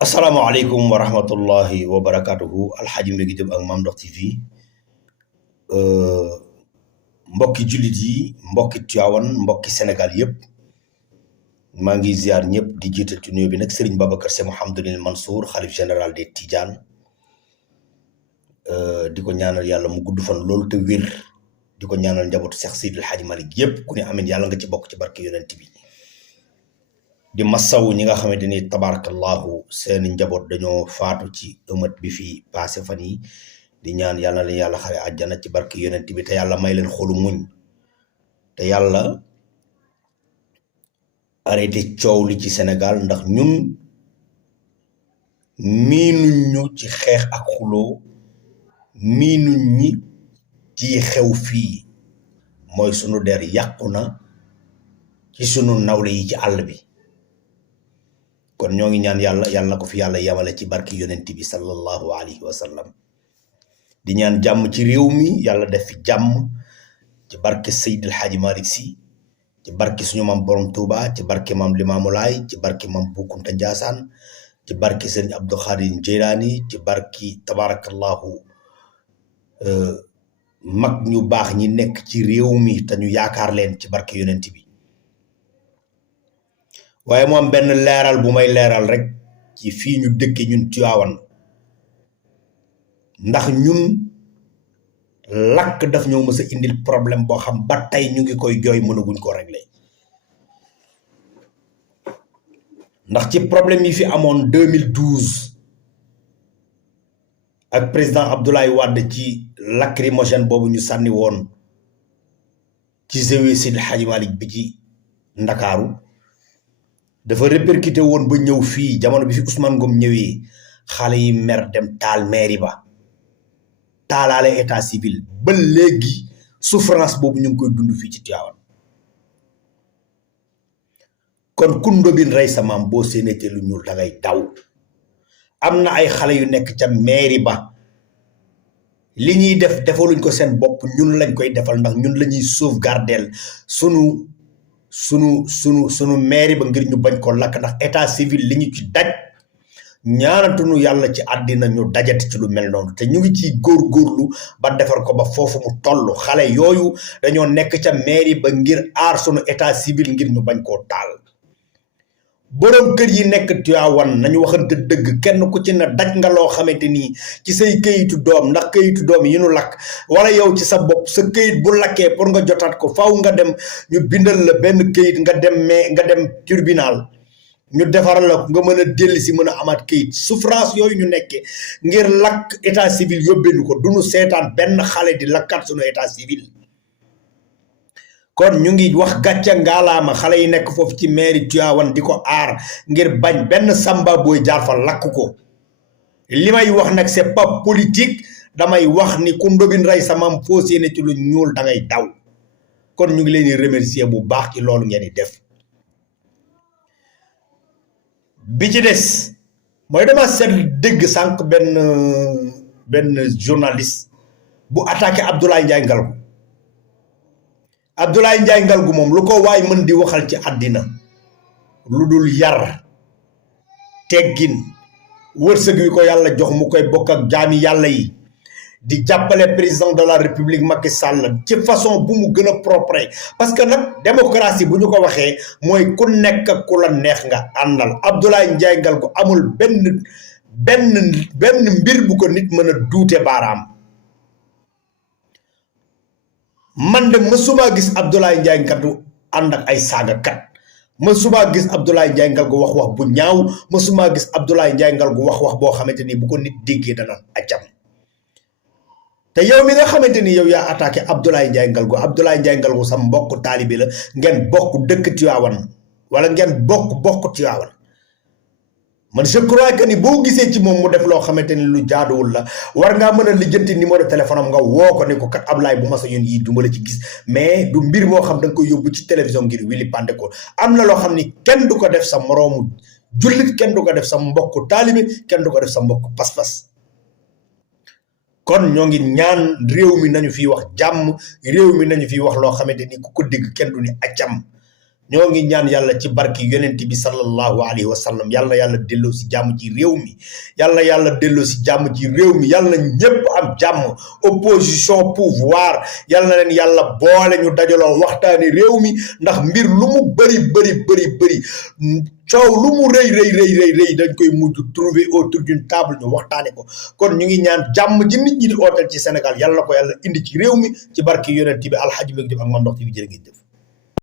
asalaamaaleykum wa rahmatullahi wa barakatuhu alxaaji Mbégi Jóob ak Mame Ndokh TV mbokki jullit yi mbokki Tiwaawan mbokki Sénégal yëpp maa ngi ziar ñëpp di jiital ci nuyoo bi nag Serigne Babacar Sy Mouhamadoul Mansour xalif général des Tidiane di ko ñaanal yàlla mu gudd fan loolu te wér di ko ñaanal njabootu Cheikh Seydil Hadji Malick yëpp ku ne amin yàlla nga ci bokk ci barke yonent bi di massaw ñi nga xamante ni tabarakallahu seen njaboot dañoo faatu ci ëmët bi fi passé fan yi di ñaan yàlla leen yàlla xare àjjana ci barke yonent bi te yàlla may leen xolu muñ te yàlla arrêté coow li ci Sénégal ndax ñun miinuñ ñu ci xeex ak xuloo miinuñ ñi ci xew fii mooy sunu der yàqu na ci sunu nawle yi ci àll bi kon ñoo ngi ñaan yàlla na ko fi yàlla yamale ci barki yonent bi sallallahu alayhi wa sallam di ñaan jàmm ci réew mi yàlla def fi jàmm ci barke Seydil Hadji Malick Sy ci barke suñu maam borom Touba ci barke maam Limaamu Laay ci barke maam Bou Kounta Ndiassane ci barke Serigne Abdou Khadir Jeylaani ci barki tabarakallahu mag ñu baax ñi nekk ci réew mi te ñu yaakaar leen ci barke yonent bi waaye mu am benn leeral bu may leeral rek ci fii ñu dëkke ñun Tiwaawan ndax ñun lakk daf ñoo mës a indil problème boo xam ba tey ñu ngi koy jooy mënaguñ ko régler ndax ci problème yi fi amoon 2012 ak président Abdoulaye Wade ci lacrymogène boobu ñu sànni woon ci zawiya Seydi Hadji Malick bi ci Ndakaaru dafa répercuté woon ba ñëw fii jamono bi fi Ousmane Ngom ñëwee xale yi mer dem taal mairie ba taalaale état civil ba léegi souffrance boobu ñu ngi koy dund fii ci Tivaouane kon ku ndóbin rey sa maam boo séenee lu ñuul da ngay daw am na ay xale yu nekk ca mairie ba li ñuy def defaluñ ko seen bopp ñun lañ koy defal ndax ñun la ñuy sauvegarder sunu mairie ba ngir ñu bañ ko lakk ndax état civil li ñu ci daj ñaanatunu yàlla ci àddina ñu dajati ci lu mel noonu te ñu ngi ciy góorgóorlu ba defar ko ba foofu mu toll xale yooyu dañoo nekk ca mairie ba ngir aar sunu état civil ngir ñu bañ koo taal borom kër yi nekk Tivaouane nañu waxante dëgg kenn ku ci ne daj nga loo xamante ni ci say këyitu doom ndax këyitu doom yi ñu lakk wala yow ci sa bopp sa këyit bu lakkee pour nga jotaat ko faaw nga dem ñu bindal la benn këyit nga dem tribunal ñu defaral la nga mën a dellu si mën a amaat këyit souffrance yooyu ñu nekkee ngir lakk état civil yóbbeenu ko duñu seetaan benn xale di lakkat suñu état civil kon ñu ngi wax gàcce ngaalaama xale yi nekk foofu ci mairie Tivaouane di ko aar ngir bañ benn samba booy jaar fa lakk ko li may wax nag c'est pas politique damay wax ni ku ndóbin rey sa maam foo séene ci lu ñuul da ngay daw kon ñu ngi leen di remercier bu baax ci loolu ngeen di def bi ci des mooy dama seet dégg sànq benn journaliste bu attaqué Abdoulaye Ndiaye Ngalgou Abdoulaye Ndiaye Ngalgou moom lu ko waay mën di waxal ci àddina lu dul yar teggin wërsëg wi ko yàlla jox mu koy bokk ak jaami yàlla yi di jàppale président de la république Macky Sall ci façon bu mu gën a propre parce que nag démocratie bu ñu ko waxee mooy ku nekk ku la neex nga àndal Abdoulaye Ndiaye Ngalgou amul benn mbir bu ko nit mën a duute baaraam man de mësuma gis Abdoulaye Ndiaye Ngalgou ànd ak ay saagakat mësuma gis Abdoulaye Ndiaye Ngalgou wax bu ñaaw mësuma gis Abdoulaye Ndiaye Ngalgou wax boo xamante ni bu ko nit déggee dana ajam te yow mi nga xamante ni yow yaa attaqué Abdoulaye Ndiaye Ngalgou sa mbokk taalibi la ngeen bokk dëkk Tivaouane wala ngeen bokk Tivaouane man je crois que ni boo gisee ci moom mu def loo xamante ni lu jaaduwul la war ngaa mën a lijjanti numéro téléphone am nga woo ko ne ko kat Ablaye bu ma sa yoon yii du ma la ci gis mais du mbir moo xam da nga koy yóbbu ci télévision ngir wili pande ko am na loo xam ni kenn du ko def sa moroomu jullit kenn du ko def sa mbokk taalibi kenn du ko def sa mbokk pas-pas kon ñoo ngi ñaan réew mi nañu fiy wax jàmm réew mi nañu fiy wax loo xamante ni ku ko dégg kenn du ni accam ñoo ngi ñaan yàlla ci barki yonent bi sallallahu alayhi wa sallam yàlla yàlla delloo si jàmm ci réew mi yàlla yàlla delloo si jàmm ci réew mi yàlla ñëpp am jàmm opposition pouvoir yàlla leen yàlla boole ñu dajaloo waxtaane réew mi ndax mbir lu mu bëri coow lu mu rëy dañ koy mujj trouver autour d'une table ñu waxtaane ko kon ñu ngi ñaan jàmm ji nit ñi di ootal ci Sénégal yàlla ko yàlla indi ci réew mi ci barki yonent bi alxaji meg jëf ak man ndox ci bi jërë ngeen jëf